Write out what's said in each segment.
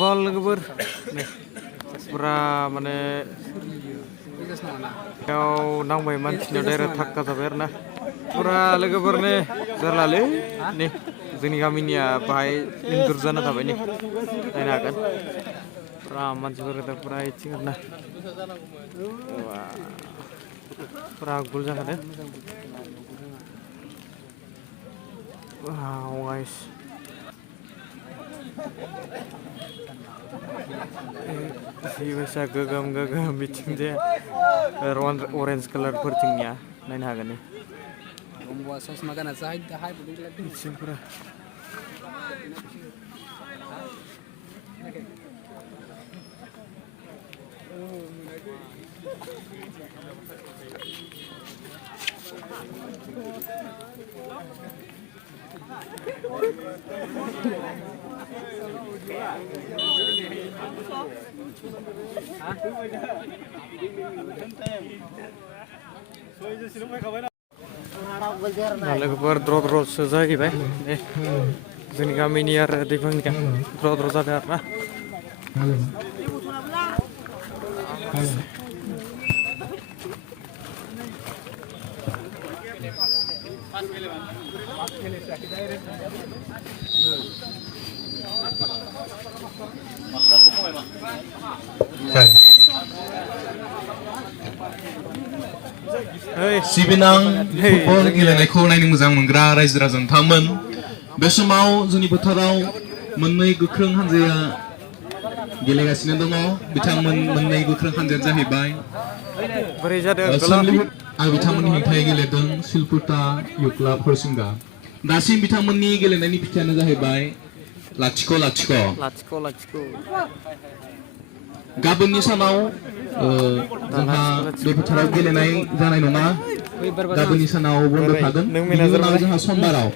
Bal logoफोर फुरा माने याव नांबाय मानसिनाव डाइरेक्ट थाक्का जाबाय आरोना फुरा लोगोफोर नै जारलालै नै जोंनि गामिनिया बाहाय इन्जुर जाना थाबाय नै नायनो हागोन फुरा मानसिफोर फुरा इथिं आरोना फुरा गुल जाखादों वाव गाइस जिबायसा गोगोम मिथिंगाया अरेन्ज कालारफोरथिंनिया नायनो हागोन नै इसिंफोरा लोगोफोर द्र'-द्र'सो जाहैबाय जोंनि गामिनि आरो दैफांनिया द्र'-द्र' जादों आरोना सिबिनां फुटबल गेलेनायखौ नायनो मोजां मोनग्रा रायजो राजा नोंथांमोन बे समाव जोंनि फोथाराव मोननै गोख्रों हानजाया गेलेगासिनो दङ बिथांमोन मोननै गोख्रों हानजायानो जाहैबाय आरो बिथांमोननि हेंथायै गेलेदों सिलपुटा युक्ला फरसिंगा दासिम बिथांमोननि गेलेनायनि फिथाइयानो जाहैबाय 0-0 गाबोननि सानाव जोंहा बे फोथाराव गेलेनाय जानाय नङा गाबोननि सानाव बन्द थागोन बिनि उनाव जोंहा समबाराव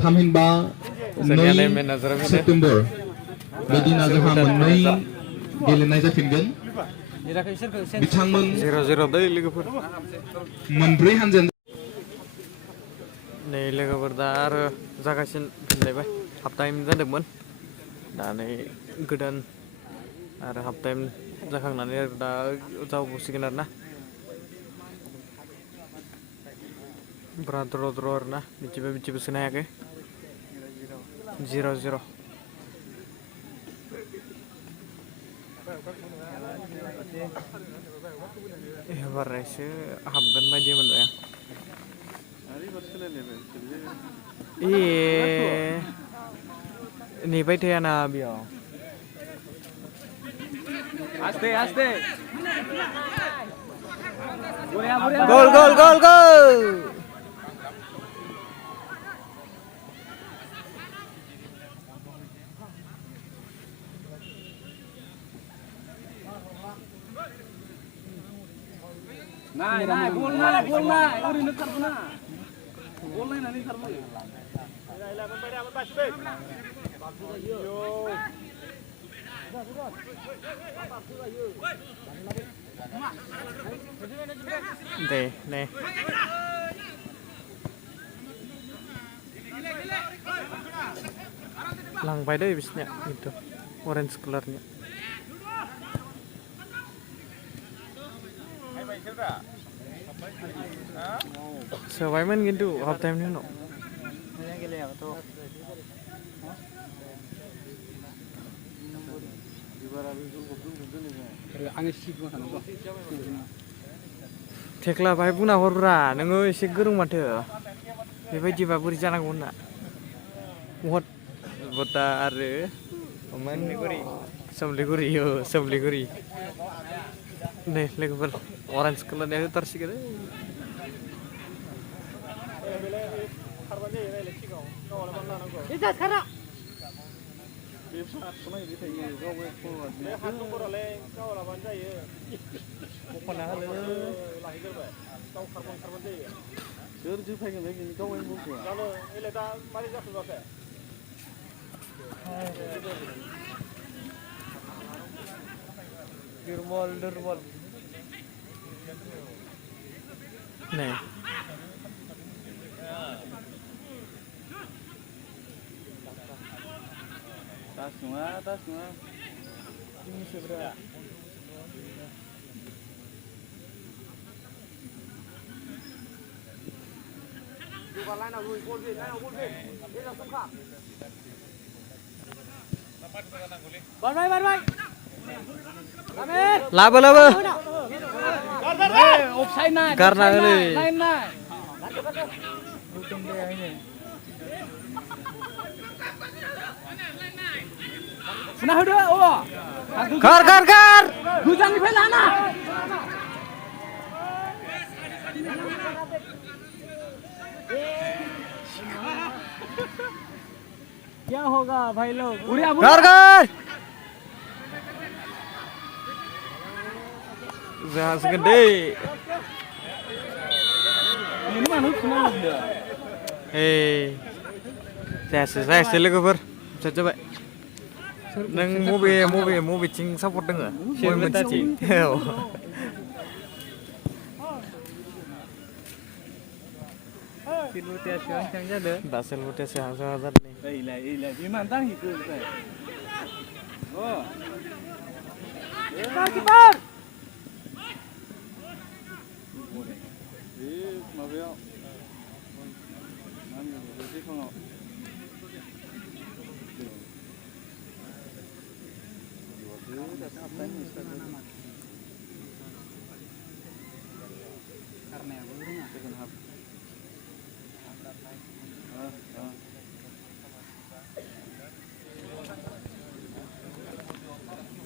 थामहिनबा 2 सेप्तेम्बर बे दिना जोंहा मोननै गेलेनाय जाफिनगोन बिथांमोन 0-0 दै लोगोफोर मोनब्रै हानजायानो नै लोगोफोर दा आरो जागासिनो फिनलायबाय हाफ टाइम जादोंमोन दा नै गोदान आरो हाफ टाइम जाखांनानै आरो दा जाबावसिगोन आरोना ब्रा द्र' आरोना मिथिबो सोनो हायाखै 0-0 एबार एसे हाबगोन बायदि मोनबाय आं नेबाय थायाना बेयाव आस्ते गल ओरैनो खारबोना बल नायनानै खारबोयो दे लांबाय दै बिसनिया खिन्थु अरेन्ज कालारनि सोबायमोन खिन्थु हाफ टाइमनि उनाव थेक्ला बाहाय बुंना हरब्रा नोङो एसे गोरों माथो बेबायदिबा बोरै जानांगौ होनना बता आरो सोमलिगुरि नै लोगोफोर अरेन्ज कालारनिया होथारसिगोन दुर्बल Nih. tas semua ini sudah Laba laba. offside naik Karena ini. lain naik Nah udah, oh. Kar. Hujan di pelana. क्या होगा भाई लोग Kar. Jangan segede. ini mana semua dia Hei. Saya logofer. Bisa coba. Neng movie cing support deng nggak? Movie cing. yang jadi Dasar muda sehat nih. ilah di mana itu oh kiper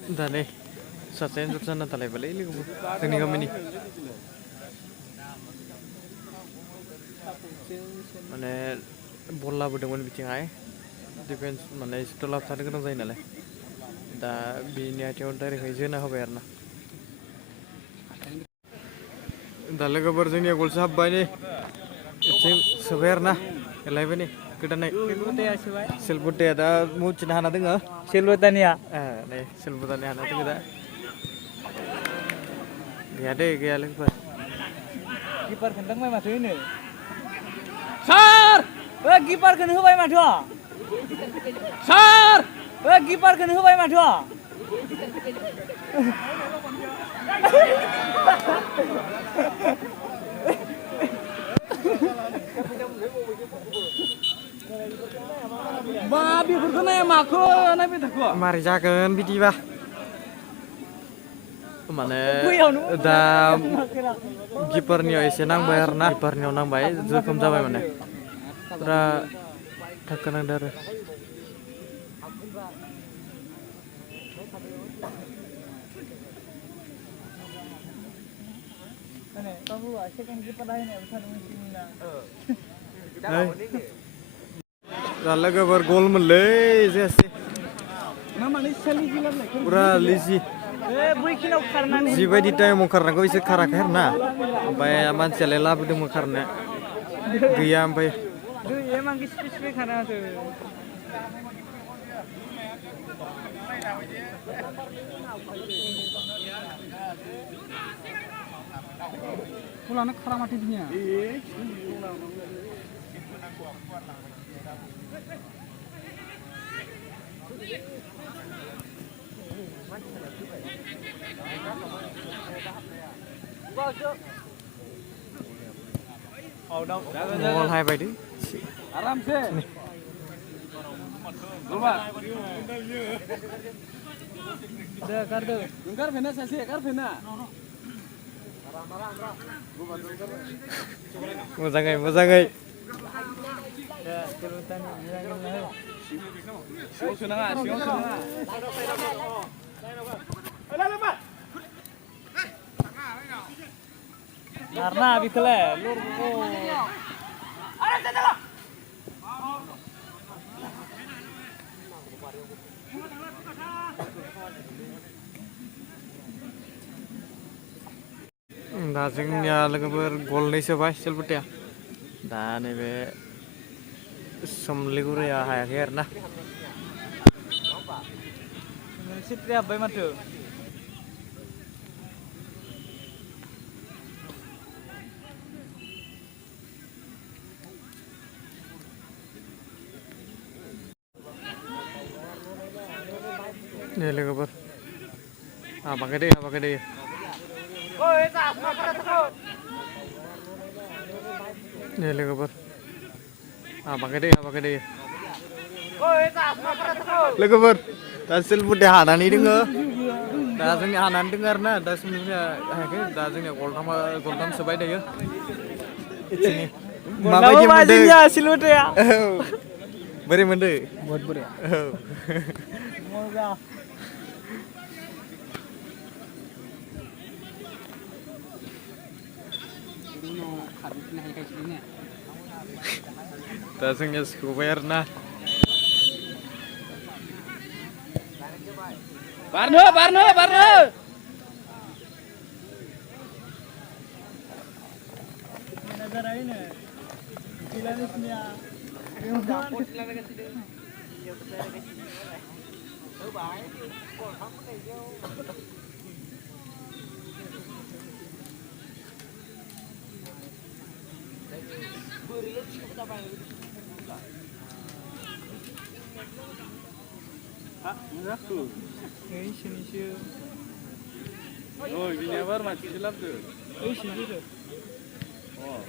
Dah nih. Sasaran jurusan nanti lagi balik ini teknik kami nih. Mana bola berdengan bincang ay. Defense mana setelah tadi kan saya nilai. Dah bini aja udah dari kerja nak bayar na. Dah lega berjaya gol sahab bayar cing sebayar na. Live nih kita naik. Selbute ada mau cina hana dengar. Silvania Nih selbutan hana tu kita. Dia deh gaya lagi. kiper kendang mai masuk ini Sar kiper kena hubai madua Sar kiper kena hubai madua Babi berkena mako nabi takwa Mari jagan bidi bah. Mana dah kipernya nang bayar na kipernya nang bayar zakum sampai mana. Dah tekanan darah. kamu asyik kan kiper lain ya bukan musim Dah lega bergol melay sih. nama ni seli gila lagi Pura lisi. Buikin au karena ni Jiwa di time mau karena kau isi karak herna. Bayar aman celela budi mau karena. Dia sampai. emang spesifik karena tu Pulang nak keramati dunia. Mau hai bay đi. Aram se. Lupa. Dah kar do. Gar phena sase kar phena. Muzangai. Ya, kerutan jangan lah. Siung sunanga. Karena abis le, lur ko. Dah jengnya lagi bergol nih sebab selbutia. Dah nih be semligur ya hai akhir nah. Sitria bay matu. Nih logoper. Pakai deh, pakai deh. Nih logoper. Pakai deh, pakai deh. Logoper. Hasil budak hanan ini nggak? Dah sini hanan dengar na, dah sini dah sini goldam sebaik deh ya. Sini. Mama gimana? Hasil budak ya. Beri mende. Buat beri. Moga. Dasingnya square nah. Parno. Negara ini, Indonesia. Sini. Oh, ini apa? Masih gelap tuh. Sini tuh. Oh.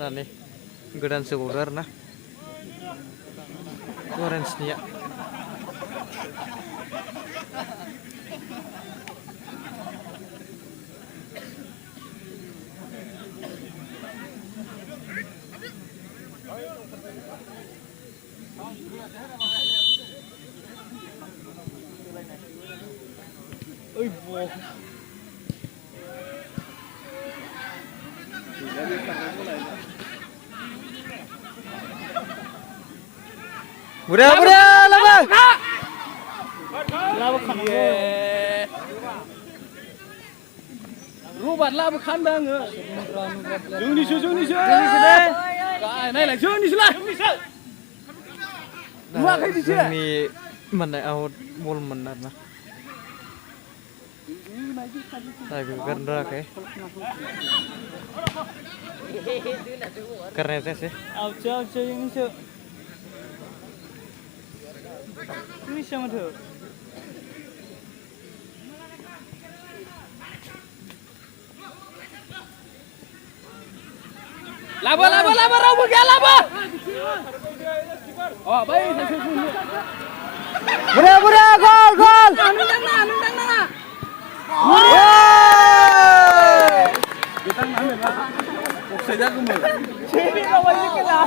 Dan nih, gedan sebugar nah. Orange nya. Budak, lama. Lama kan. Rubat lama kan dah nge. Juni deh. Naik lagi Juni lah. Dua kali di sini. Ini mana out mall mana nah. Tapi bukan rak ya. Karena sih. Aja yang itu. Ini siapa tuh? Laba, rabu dia laba. Oh, baik, saya susun. Budak, gol. Nundang na. Kita ngambil lah. Saja kumul. Sini kau balik kita.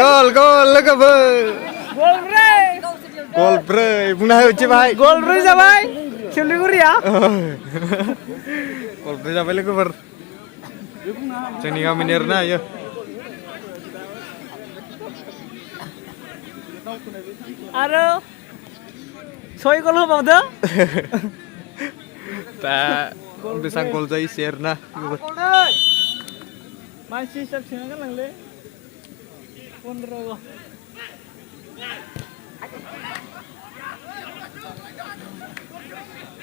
Gol, logoper. Gol bre. Bunga uci bahai. Gol bre sampai. Cuma ya. Gol bre sampai logoper. Ceni kami nirna ya. Aduh. Soy gol apa dah? Tak bisa gol jadi share nah. Masih siap sini kan lang le. Pondro.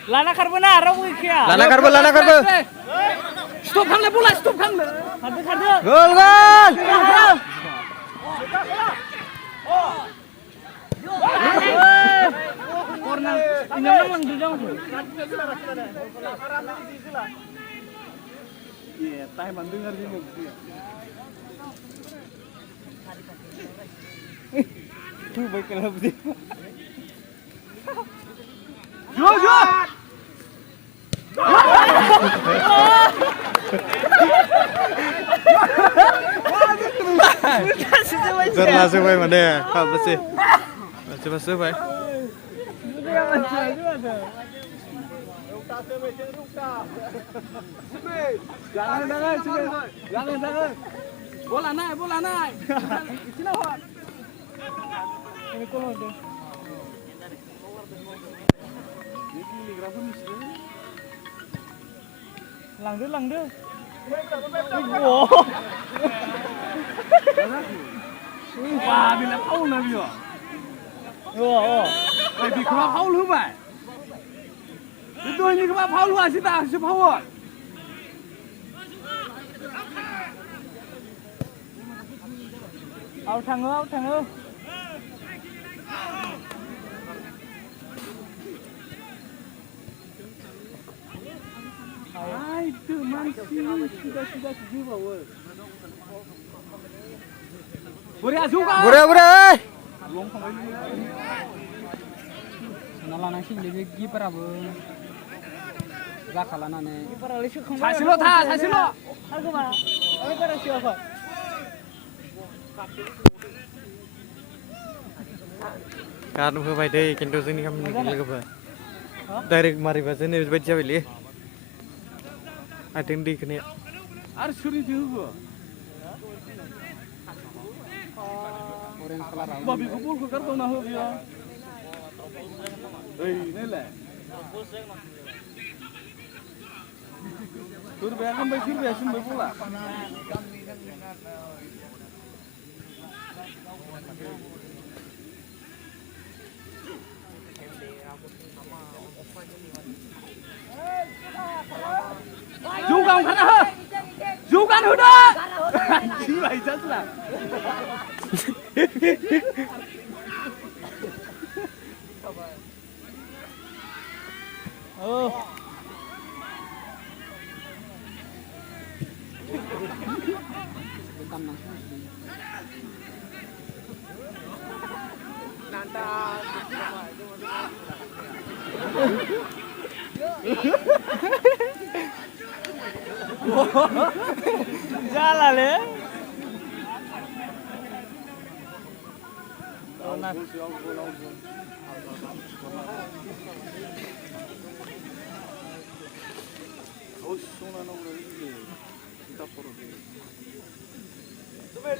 Lana carbonara mau ikya. Lana karbo. Stop hamle bola, stop hamle. Hade. Gol. Corner. Ini memang dijang tu. Iya, tahu mendengar dia dia. Tu baik kalau begitu. Jo. Langsung baik mana ya? Apa sih? Masih baik. Jangan. Bola naik. Sini hot. Ini kolor deh. Langde. Wow. Wah, bila kau nak dia. Oh. बेखौ मा foul होबाय दहायनिखौ मा foul होआसै दासो foul out थाङो आयदो मानसि सिदा जोबावो बरिया जौगा बरिया सोना लानांसिगोन बे गिपाराबो जाखा लानानै सासेल' थारगोमा गिपारा सिगाखौ कार्ड होबाय दै खिन्थु जोंनि गामिनि लोगोफोर डाइरेक्ट मारिबासो नै बेबायदि जाबायलै आथिं दैखोनो आरो सोरनिथो होबो अरेन्ज कालार बा बेखौ बलखौ गारदावना हो बियो ओइ नैलाय सोरबाया सिनबाय बला जौगां खाना हो जौगान होदो सिलाय जासला Jalan ya.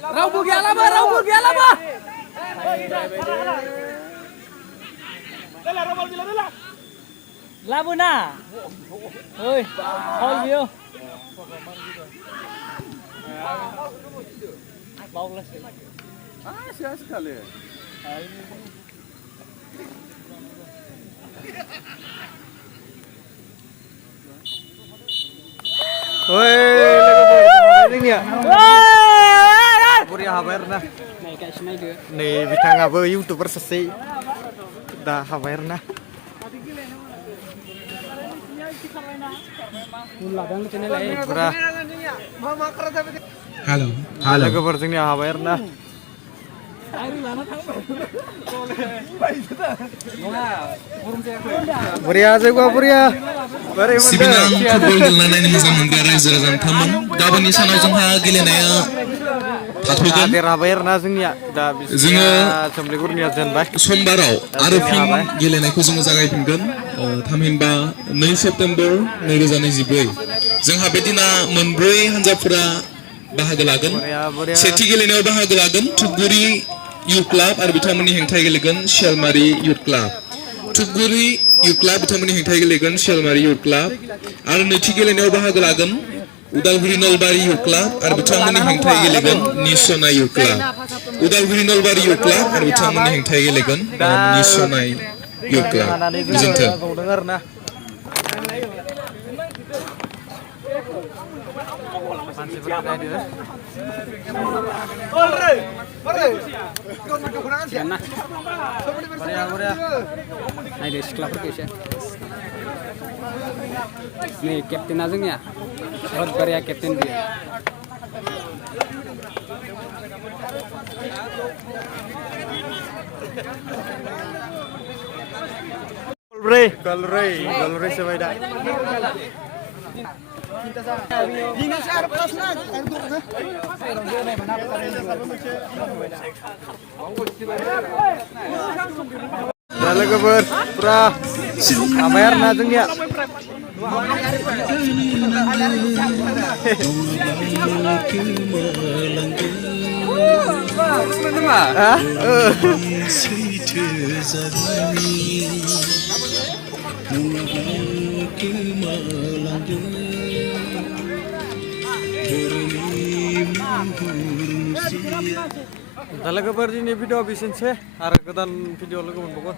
Rabu gila apa? Labu na. Oi, hold you. Sia sekali. Woi, logoफोर जोंनिया बरिया हाबाय आरोना नै बिथाङाबो इउटुबार सासे दा हाबाय आरोना पुरा Halo. लोगोफोर जोंनिया हाबाय आरोना बरिया जौगा बरिया Sibinang football गेलेनायनि मोजां मोनग्रा रायजो राजा नोंथांमोन गाबोननि सानाव जोंहा गेलेनाया थाथ'गोन देरहाबाय आरोना जोंनिया दा जोङो सोमलिगुरनिया जेनबाय समबाराव आरो फिन गेलेनायखौ जोङो जागायफिनगोन थामहिनबा 2 सेप्तेम्बर 2024 जोंहा बे दिना मोनब्रै हानजाफोरा बाहागो लागोन सेथि गेलेनायाव बाहागो लागोन थुगुरि युथ क्लाब आरो बिथांमोननि हेंथायै गेलेगोन शियालमारि युथ क्लाब थुगुरि युथ क्लाब बिथांमोननि हेंथायै गेलेगोन शियालमारि युथ क्लाब आरो नैथि गेलेनायाव बाहागो लागोन उदालगुरि नलबारि युथ क्लाब आरो बिथांमोननि हेंथायै गेलेगोन निसना youth club Udalguri Nalbari youth club आरो बिथांमोननि हेंथायै गेलेगोन निसना युथ क्लाब गोजोन्थों नायदो सिख्लाफोरखौ एसे नै केप्टेना जोंनिया बहुत बरिया केप्टेन बियो Gol sebaik dah. Dah legaber, pura, amer na dunia. दा लोगोफोर दिनै भिडिअ' बेसेनोसै आरो गोदान भिडिअ' लोगो मोनबावगोन।